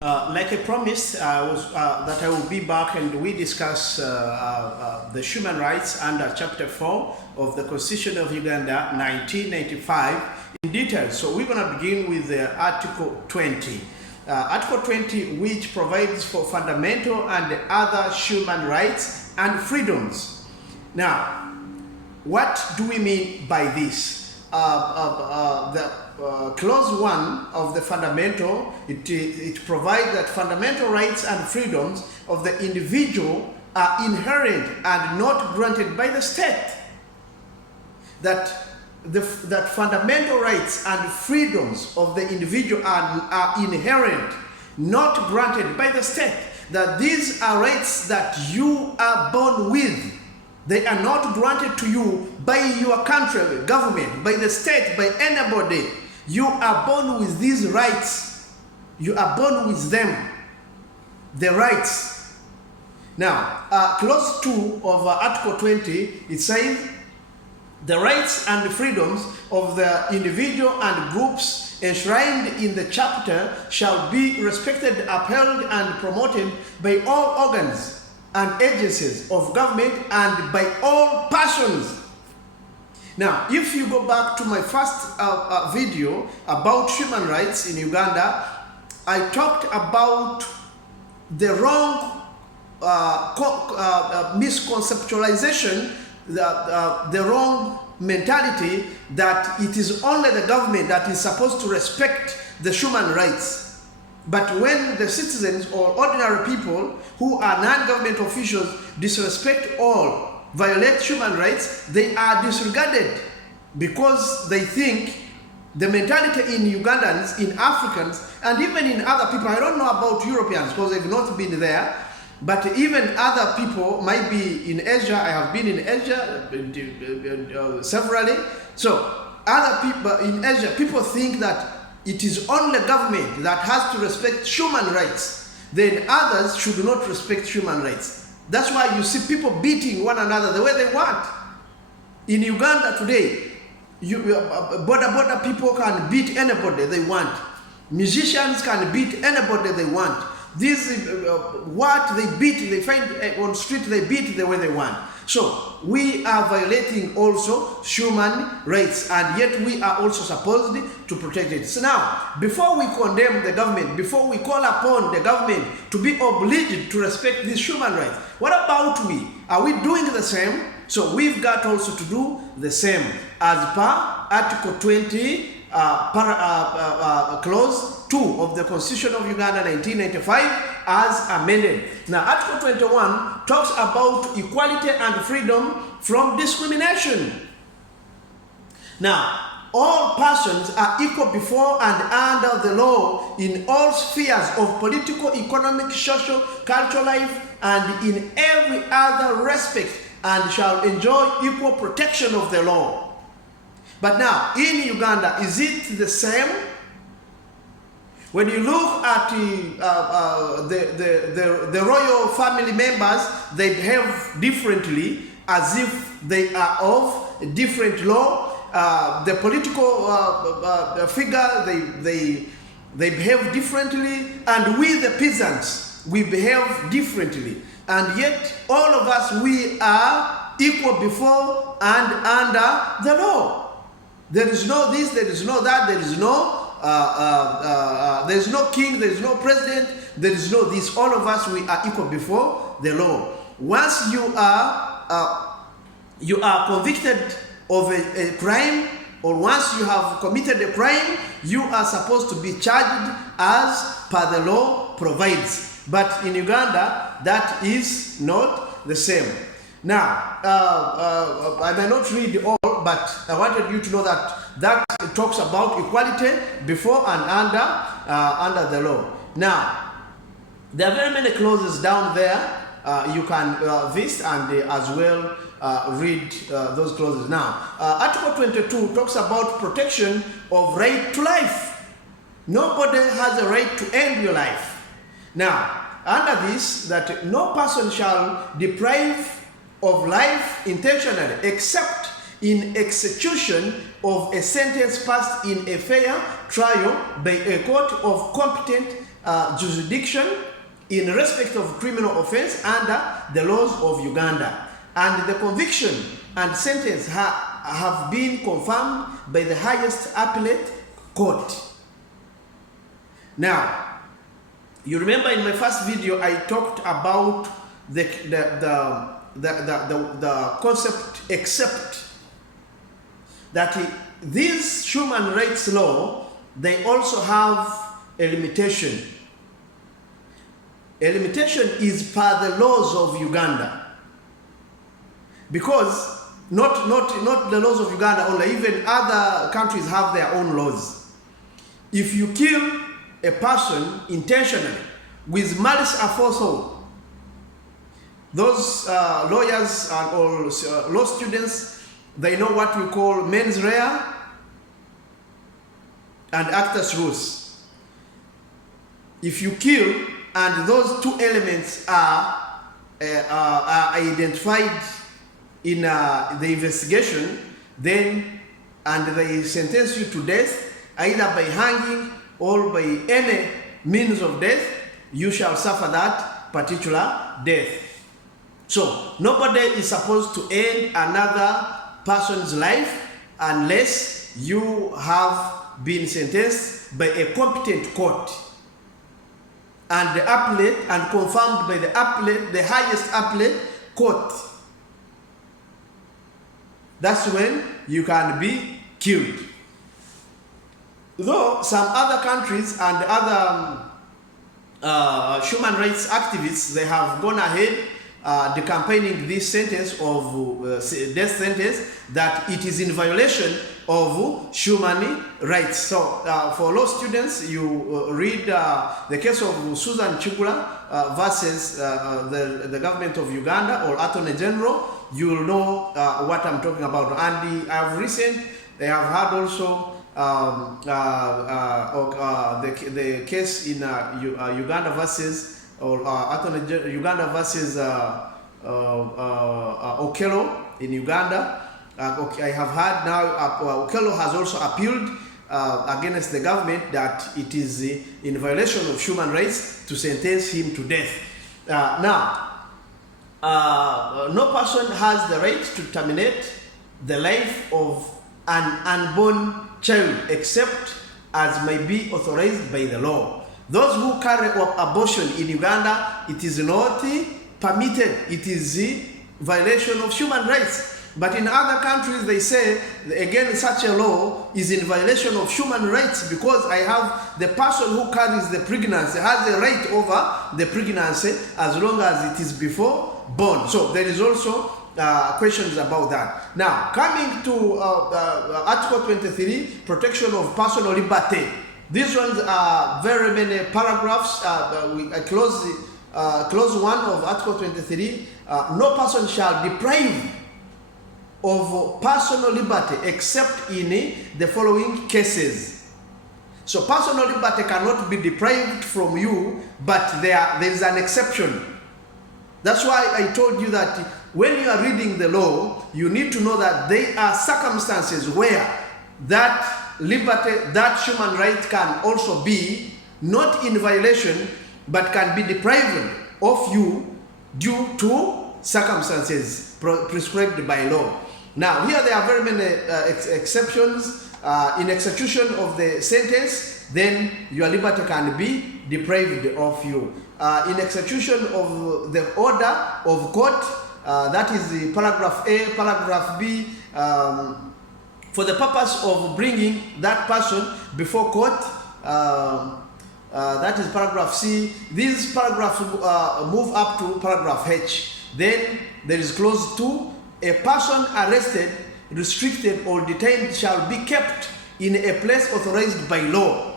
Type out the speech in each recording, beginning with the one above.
Like I promised, that I will be back and we discuss the human rights under Chapter 4 of the Constitution of Uganda, 1995, in detail. So we're going to begin with Article 20. Article 20, which provides for fundamental and other human rights and freedoms. Now, what do we mean by this? Clause 1 of the fundamental, it provides that fundamental rights and freedoms of the individual are inherent and not granted by the state. That fundamental rights and freedoms of the individual are inherent, not granted by the state. That these are rights that you are born with. They are not granted to you by your country, government, by the state, by anybody. You are born with these rights. You are born with them. The rights. Now, Clause 2 of Article 20, it says, the rights and freedoms of the individual and groups enshrined in the chapter shall be respected, upheld, and promoted by all organs and agencies of government and by all persons. Now, if you go back to my first video about human rights in Uganda, I talked about the wrong misconceptualization, the wrong mentality that it is only the government that is supposed to respect the human rights. But when the citizens or ordinary people who are non-government officials disrespect all, violate human rights, they are disregarded because they think the mentality in Ugandans, in Africans, and even in other people, I don't know about Europeans because they've not been there, but even other people might be in Asia. I have been in Asia severally. So other people in Asia, people think that it is only government that has to respect human rights. Then others should not respect human rights. That's why you see people beating one another the way they want. In Uganda today, border people can beat anybody they want. Musicians can beat anybody they want. These, what they beat, they find on street, they beat the way they want. So we are violating also human rights, and yet we are also supposed to protect it. So now, before we condemn the government, before we call upon the government to be obliged to respect these human rights, what about we? Are we doing the same? So we've got also to do the same as per Article 20, Clause 2 of the Constitution of Uganda 1995 as amended. Now, Article 21 talks about equality and freedom from discrimination. Now, all persons are equal before and under the law in all spheres of political, economic, social, cultural life, and in every other respect, and shall enjoy equal protection of the law. But now, in Uganda, is it the same? When you look at the royal family members, they behave differently as if they are of different law. The political figure, they behave differently. And we, the peasants, we behave differently. And yet, all of us, we are equal before and under the law. There is no this, there is no that, there is no king, there is no president, there is no this. All of us, we are equal before the law. Once you are convicted of a crime, or once you have committed a crime, you are supposed to be charged as per the law provides. But in Uganda, that is not the same. Now, I may not read all, but I wanted you to know that talks about equality before and under the law. Now, there are very many clauses down there. You can visit and as well read those clauses. Now, Article 22 talks about protection of right to life. Nobody has a right to end your life. Now, under this, that no person shall deprive of life intentionally except in execution of a sentence passed in a fair trial by a court of competent jurisdiction in respect of criminal offense under the laws of Uganda. And the conviction and sentence have been confirmed by the highest appellate court. Now, you remember in my first video I talked about the concept except that this human rights law, they also have a limitation. A limitation is per the laws of Uganda. Because not the laws of Uganda only, even other countries have their own laws. If you kill a person intentionally with malice aforethought, those lawyers or law students, they know what we call mens rea and actus reus. If you kill and those two elements are identified in the investigation, then and they sentence you to death, either by hanging or by any means of death, you shall suffer that particular death. So nobody is supposed to end another person's life unless you have been sentenced by a competent court and the appellate and confirmed by the appellate, the highest appellate court. That's when you can be killed. Though some other countries and other human rights activists, they have gone ahead decampaigning this sentence of death sentence, that it is in violation of human rights. So for law students, you read the case of Susan Chigula versus the government of Uganda or Attorney General. You will know what I'm talking about. And they have had also the case in Uganda versus Uganda versus Okello in Uganda. I have heard now Okello has also appealed against the government that it is in violation of human rights to sentence him to death. No person has the right to terminate the life of an unborn child except as may be authorized by the law. Those who carry out abortion in Uganda, it is not permitted. It is a violation of human rights. But in other countries, they say, again, such a law is in violation of human rights because I have the person who carries the pregnancy has a right over the pregnancy as long as it is before born. So there is also questions about that. Now, coming to Article 23, protection of personal liberty. These ones are very many paragraphs. Clause 1 of Article 23, no person shall deprive of personal liberty except in the following cases. So personal liberty cannot be deprived from you, but there is an exception. That's why I told you that when you are reading the law, you need to know that there are circumstances where that liberty, that human right can also be not in violation, but can be deprived of you due to circumstances prescribed by law. Now, here there are very many exceptions. In execution of the sentence, then your liberty can be deprived of you. In execution of the order of court, that is the paragraph A, paragraph B, for the purpose of bringing that person before court, that is paragraph C. These paragraphs move up to paragraph H. Then there is clause 2. A person arrested, restricted, or detained shall be kept in a place authorized by law.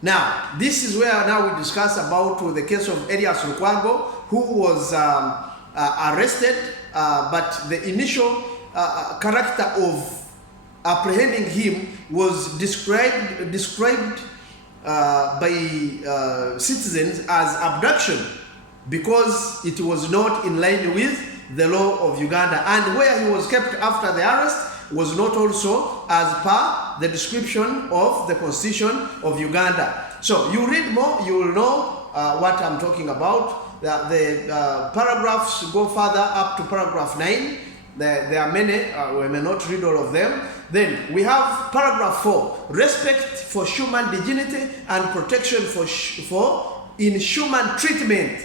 Now, this is where now we discuss about the case of Elias Lukwago, who was arrested, but the initial character of apprehending him was described by citizens as abduction because it was not in line with the law of Uganda, and where he was kept after the arrest was not also as per the description of the constitution of Uganda. So you read more, you will know what I'm talking about. The paragraphs go further up to paragraph 9. There are many, we may not read all of them. Then we have paragraph 4, respect for human dignity and protection for inhuman treatment.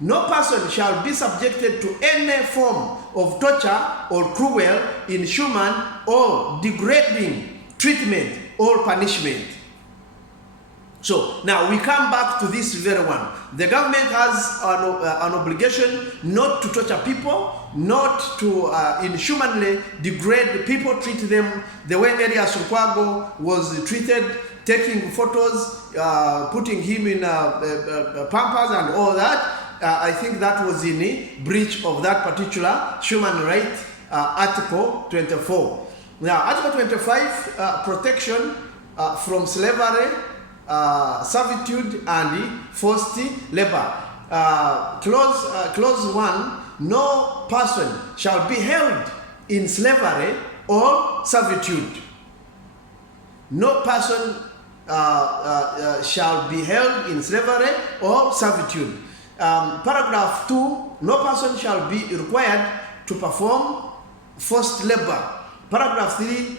No person shall be subjected to any form of torture or cruel, inhuman, or degrading treatment or punishment. So now we come back to this very one. The government has an obligation not to torture people, not to inhumanly degrade people, treat them the way Elias Lukwago was treated, taking photos, putting him in pampers and all that. I think that was in breach of that particular human right, Article 24. Now, Article 25, protection from slavery, servitude and forced labor. Clause 1, no person shall be held in slavery or servitude. No person shall be held in slavery or servitude. Paragraph 2, no person shall be required to perform forced labor. Paragraph 3,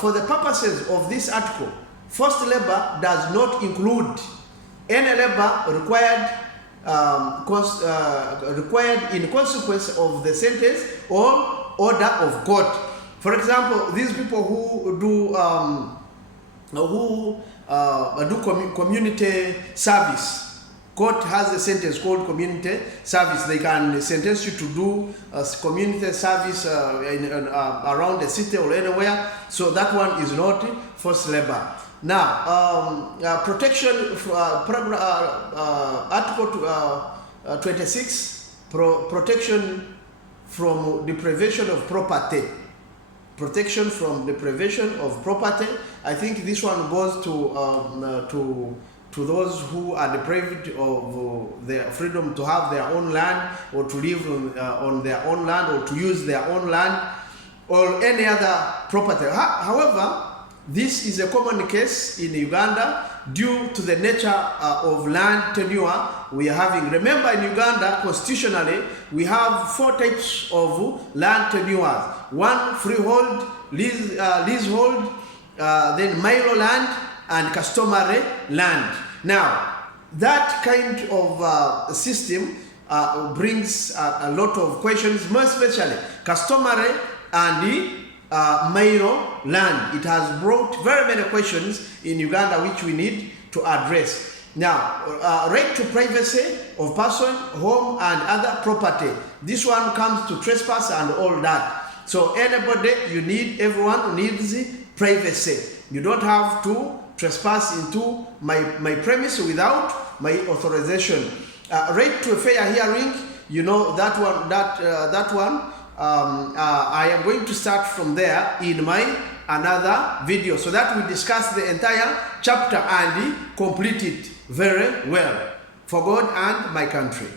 for the purposes of this article, forced labor does not include any labor required in consequence of the sentence or order of court. For example, these people who do community service, court has a sentence called community service. They can sentence you to do community service around the city or anywhere. So that one is not forced labor. Now, protection, Article 26, protection from deprivation of property. Protection from deprivation of property. I think this one goes to those who are deprived of their freedom to have their own land or to live on their own land or to use their own land or any other property. However, this is a common case in Uganda due to the nature of land tenure we are having. Remember, in Uganda, constitutionally, we have 4 types of land tenures. One, freehold, leasehold, then milo land, and customary land. Now, that kind of system brings a lot of questions, more especially customary and the milo land. It has brought very many questions in Uganda which we need to address. Now, right to privacy of person, home, and other property. This one comes to trespass and all that. So anybody, everyone needs privacy. You don't have to trespass into my premise without my authorization. Right to a fair hearing, you know that one. I am going to start from there in my another video so that we discuss the entire chapter and complete it very well for God and my country.